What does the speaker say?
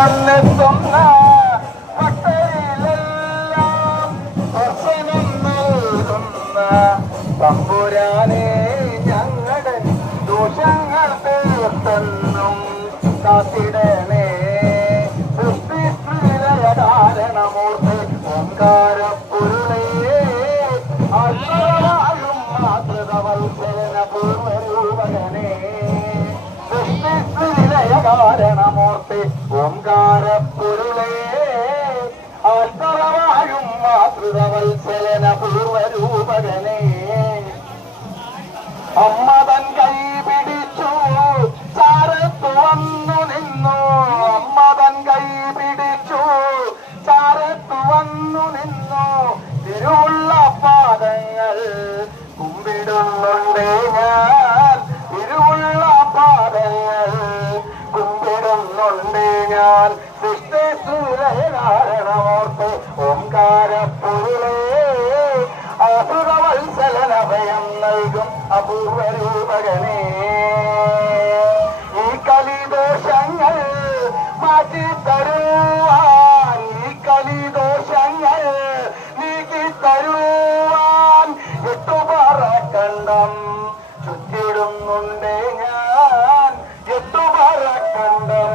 വന്നെത്തുന്ന ഭക്തരിലെല്ലാം ദർശനം നൽകുന്ന തമ്പുരാനെ ഞങ്ങളുടെ ദോഷങ്ങൾ തീർത്തെന്നും കാത്തിടണേ. സൃഷ്ടിസ്ഥിതിലയ കാരണമൂർത്തി ഓംകാരപ്പൊരുളേ ആത്മാവായും മാതൃകവത്സരന പൂർവരൂപകനേ. സൃഷ്ടിസ്ഥിതിലയ കാരണമൂർത്തി ഓംകാരപ്പൊരുളേ ആത്മാവായും മാതൃകവത്സരന പൂർവരൂപകനേ. അമ്മ തൻ കൈ പിടിച്ചു ചാരത്തു വന്നു നിന്നു. അമ്മ തൻ കൈ പിടിച്ചു ചാരത്തു വന്നു നിന്നു. തിരുവുള്ള പാദങ്ങൾ കുമ്പിടുന്നുണ്ട് ഞാൻ. തിരുവുള്ള പാദങ്ങൾ കുമ്പിടുന്നുണ്ട് ഞാൻ. സൃഷ്ടിസ്ഥിതിലയകാരണമോർത്ത് ഓംകാരപ്പൊരുളേ ആസുരവത്സലനഭയം നൽകും അപൂർവരൂപകനേ. ഈ കലിദോഷങ്ങൾ മാറ്റിത്തരുവാൻ, ഈ കലിദോഷങ്ങൾ നീക്കിത്തരുവാൻ എട്ടുപാറക്കണ്ടം ചുറ്റിടുന്നുണ്ട് ഞാൻ. എട്ടുപാറക്കണ്ടം